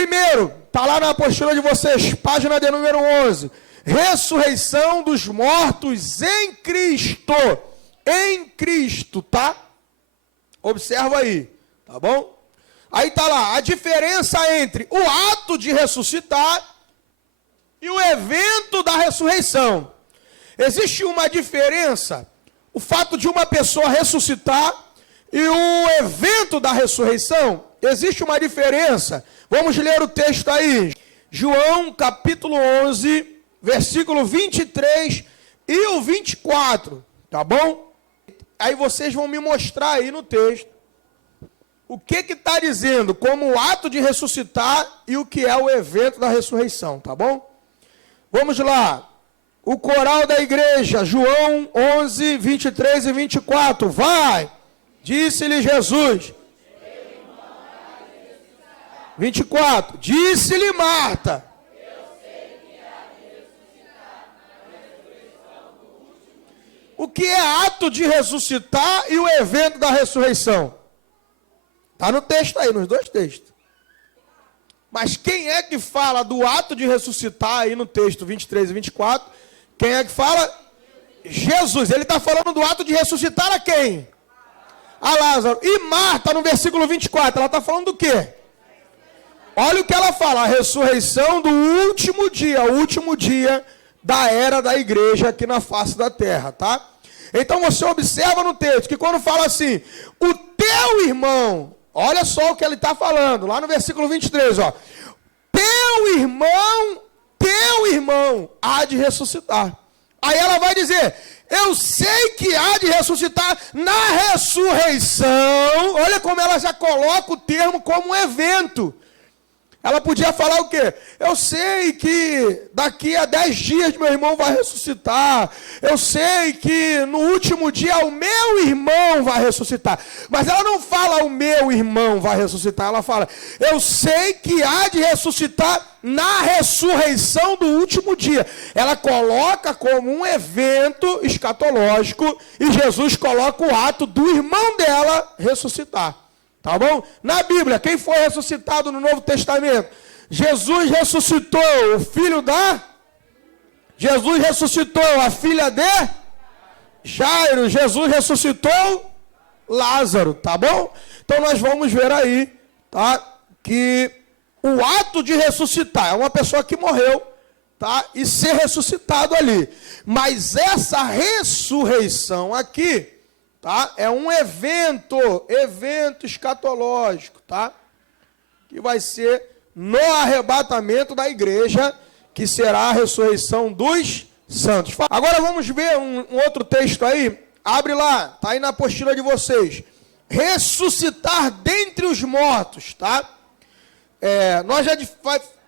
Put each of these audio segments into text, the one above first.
Primeiro, está lá na apostila de vocês, página de número 11. Ressurreição dos mortos em Cristo. Em Cristo, tá? Observa aí, tá bom? Aí está lá, a diferença entre o ato de ressuscitar e o evento da ressurreição. Existe uma diferença, o fato de uma pessoa ressuscitar e o evento da ressurreição, existe uma diferença. Vamos ler o texto aí. João capítulo 11, versículo 23 e o 24, tá bom? Aí vocês vão me mostrar aí no texto o que está dizendo como o ato de ressuscitar e o que é o evento da ressurreição, tá bom? Vamos lá. O coral da igreja, João 11, 23 e 24. Vai! Disse-lhe Jesus. 24. Disse-lhe Marta. O que é ato de ressuscitar e o evento da ressurreição? Está no texto aí, nos dois textos. Mas quem é que fala do ato de ressuscitar aí no texto 23 e 24? Quem é que fala? Jesus. Ele está falando do ato de ressuscitar a quem? A Lázaro. E Marta, no versículo 24, ela está falando do quê? Olha o que ela fala. A ressurreição do último dia. O último dia da era da igreja aqui na face da terra, tá? Então você observa no texto que quando fala assim, o teu irmão, olha só o que ele está falando, lá no versículo 23, ó. Teu irmão há de ressuscitar. Aí ela vai dizer, eu sei que há de ressuscitar na ressurreição. Olha como ela já coloca o termo como um evento. Ela podia falar o quê? Eu sei que daqui a 10 dias meu irmão vai ressuscitar. Eu sei que no último dia o meu irmão vai ressuscitar. Mas ela não fala o meu irmão vai ressuscitar. Ela fala, eu sei que há de ressuscitar na ressurreição do último dia. Ela coloca como um evento escatológico e Jesus coloca o ato do irmão dela ressuscitar. Tá bom? Na Bíblia, quem foi ressuscitado no Novo Testamento? Jesus ressuscitou o filho da... Jesus ressuscitou a filha de... Jairo. Jesus ressuscitou Lázaro, tá bom? Então nós vamos ver aí, tá? Que o ato de ressuscitar é uma pessoa que morreu, tá? E ser ressuscitado ali. Mas essa ressurreição aqui... tá? É um evento escatológico, tá? Que vai ser no arrebatamento da igreja, que será a ressurreição dos santos. Agora vamos ver um outro texto aí. Abre lá, tá aí na apostila de vocês. Ressuscitar dentre os mortos, tá? Nós já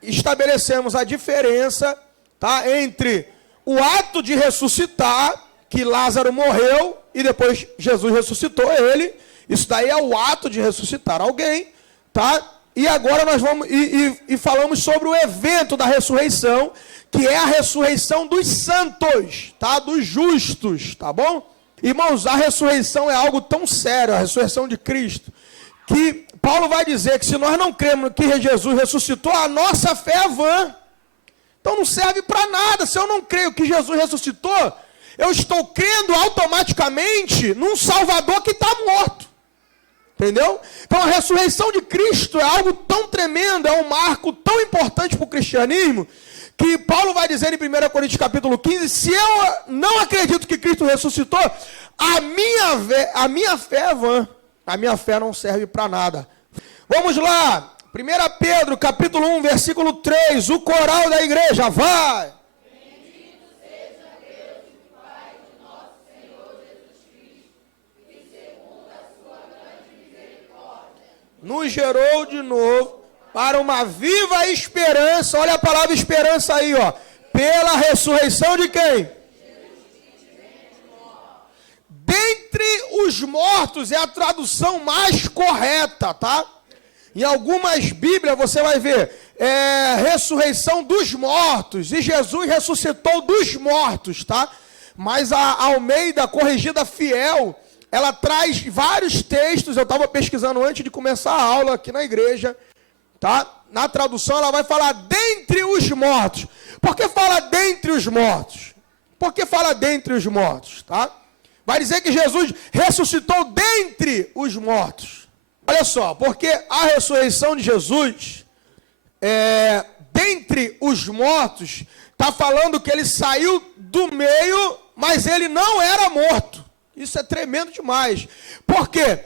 estabelecemos a diferença, tá? Entre o ato de ressuscitar, que Lázaro morreu, e depois Jesus ressuscitou ele. Isso daí é o ato de ressuscitar alguém, tá? E agora nós vamos e falamos sobre o evento da ressurreição, que é a ressurreição dos santos, tá? Dos justos, tá bom? Irmãos, a ressurreição é algo tão sério, a ressurreição de Cristo, que Paulo vai dizer que se nós não cremos que Jesus ressuscitou, a nossa fé é vã. Então não serve para nada. Se eu não creio que Jesus ressuscitou, eu estou crendo automaticamente num Salvador que está morto. Entendeu? Então a ressurreição de Cristo é algo tão tremendo, é um marco tão importante para o cristianismo, que Paulo vai dizer em 1 Coríntios capítulo 15, se eu não acredito que Cristo ressuscitou, a minha fé é vã. A minha fé não serve para nada. Vamos lá. 1 Pedro capítulo 1, versículo 3, o coral da igreja, vai! Nos gerou de novo para uma viva esperança. Olha a palavra esperança aí, ó. Pela ressurreição de quem? Dentre os mortos é a tradução mais correta, tá? Em algumas Bíblias você vai ver ressurreição dos mortos. E Jesus ressuscitou dos mortos, tá? Mas a Almeida, corrigida fiel, ela traz vários textos. Eu estava pesquisando antes de começar a aula aqui na igreja, tá? na tradução, ela vai falar dentre os mortos. Por que fala dentre os mortos? Por que fala dentre os mortos, tá? Vai dizer que Jesus ressuscitou dentre os mortos. Olha só, porque a ressurreição de Jesus, dentre os mortos, está falando que ele saiu do meio, mas ele não era morto. Isso é tremendo demais. Por quê?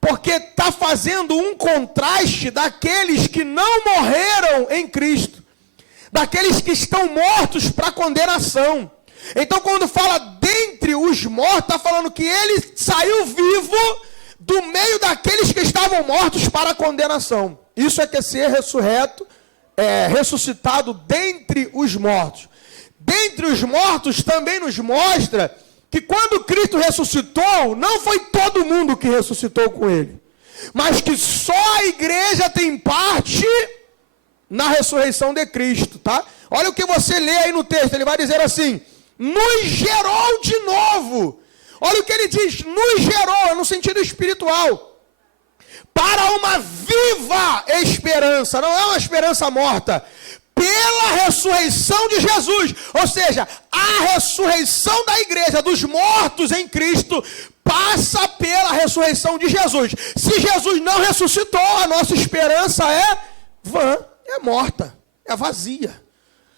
Porque está fazendo um contraste daqueles que não morreram em Cristo, daqueles que estão mortos para condenação. Então, quando fala dentre os mortos, está falando que ele saiu vivo do meio daqueles que estavam mortos para a condenação. Isso é que é ser ressurreto, ressuscitado dentre os mortos. Dentre os mortos também nos mostra que quando Cristo ressuscitou, não foi todo mundo que ressuscitou com ele, mas que só a igreja tem parte na ressurreição de Cristo, tá? Olha o que você lê aí no texto, ele vai dizer assim: nos gerou de novo. Olha o que ele diz, nos gerou, no sentido espiritual, para uma viva esperança, não é uma esperança morta, pela ressurreição de Jesus. Ou seja, a ressurreição da igreja, dos mortos em Cristo, passa pela ressurreição de Jesus. Se Jesus não ressuscitou, a nossa esperança é vã, é morta, é vazia.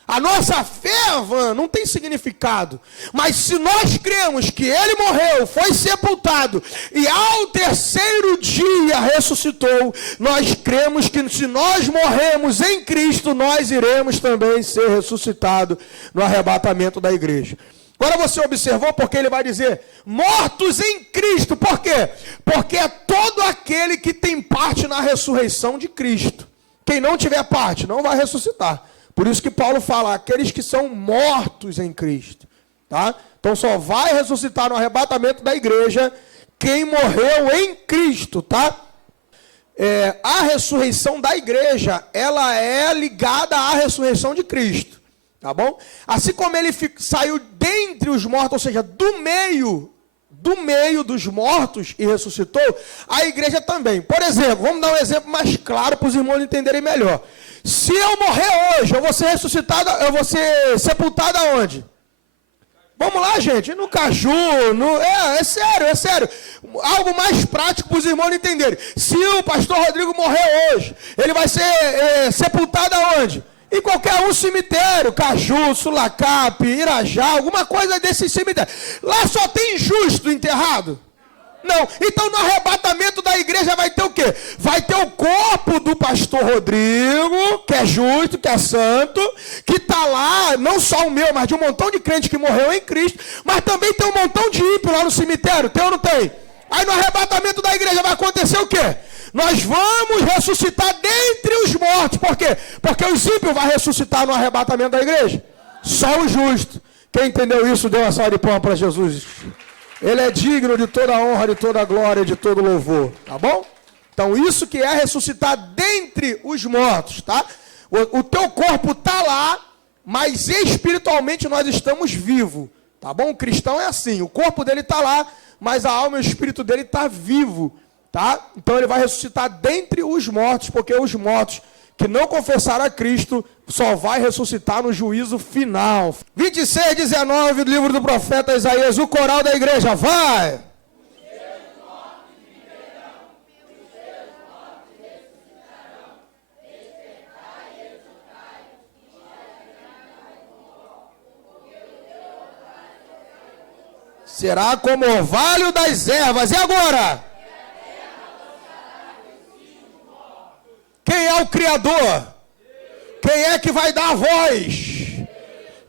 A nossa fé, vã, não tem significado. Mas se nós cremos que ele morreu, foi sepultado e ao terceiro dia ressuscitou, nós cremos que se nós morremos em Cristo, nós iremos também ser ressuscitados no arrebatamento da igreja. Agora você observou porque ele vai dizer mortos em Cristo. Por quê? Porque é todo aquele que tem parte na ressurreição de Cristo. Quem não tiver parte não vai ressuscitar. Por isso que Paulo fala, aqueles que são mortos em Cristo, tá? Então só vai ressuscitar no arrebatamento da igreja quem morreu em Cristo, tá? A ressurreição da igreja, ela é ligada à ressurreição de Cristo, tá bom? Assim como ele saiu dentre os mortos, ou seja, do meio dos mortos e ressuscitou, a igreja também. Por exemplo, vamos dar um exemplo mais claro para os irmãos entenderem melhor. Se eu morrer hoje, eu vou ser ressuscitado, eu vou ser sepultado aonde? Vamos lá, gente, no caju, é sério. Algo mais prático para os irmãos entenderem. Se o pastor Rodrigo morrer hoje, ele vai ser sepultado aonde? Em qualquer cemitério, Caju, Sulacap, Irajá, alguma coisa desse cemitério. Lá só tem justo enterrado? Não. Então no arrebatamento da igreja vai ter o quê? Vai ter o corpo do pastor Rodrigo, que é justo, que é santo, que está lá, não só o meu, mas de um montão de crente que morreu em Cristo, mas também tem um montão de ímpio lá no cemitério, tem ou não tem? Aí no arrebatamento da igreja vai acontecer o quê? Nós vamos ressuscitar dentre os mortos. Por quê? Porque o ímpio vai ressuscitar no arrebatamento da igreja. Só o justo. Quem entendeu isso, deu uma salva de palmas para Jesus. Ele é digno de toda a honra, de toda a glória, de todo louvor. Tá bom? Então isso que é ressuscitar dentre os mortos, tá? O teu corpo está lá, mas espiritualmente nós estamos vivos. Tá bom? O cristão é assim. O corpo dele está lá, mas a alma e o espírito dele está vivo. Tá? Então ele vai ressuscitar dentre os mortos, porque os mortos que não confessaram a Cristo só vai ressuscitar no juízo final. 26, 19 do livro do profeta Isaías, o coral da igreja, vai! Será como o orvalho das ervas. E agora? Quem é o Criador? Quem é que vai dar a voz?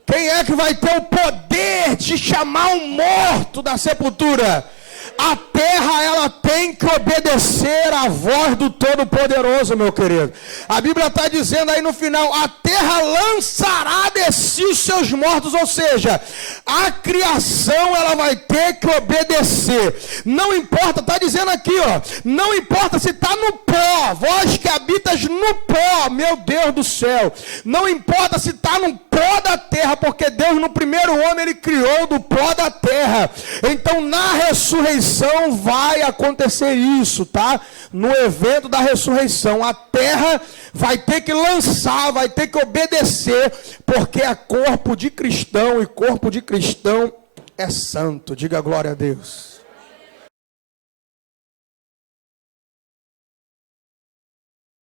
Quem é que vai ter o poder de chamar um morto da sepultura? A terra, ela tem que obedecer à voz do Todo-Poderoso, meu querido. A Bíblia está dizendo aí no final, a terra lançará de si os seus mortos, ou seja, a criação, ela vai ter que obedecer. Não importa, está dizendo aqui, ó, não importa se está no pó, vós que habitas no pó, meu Deus do céu, não importa se está no pó da terra, porque Deus no primeiro homem, ele criou do pó da terra. Então na ressurreição vai acontecer isso, tá? No evento da ressurreição, a terra vai ter que lançar, vai ter que obedecer, porque é corpo de cristão, e corpo de cristão é santo. Diga glória a Deus.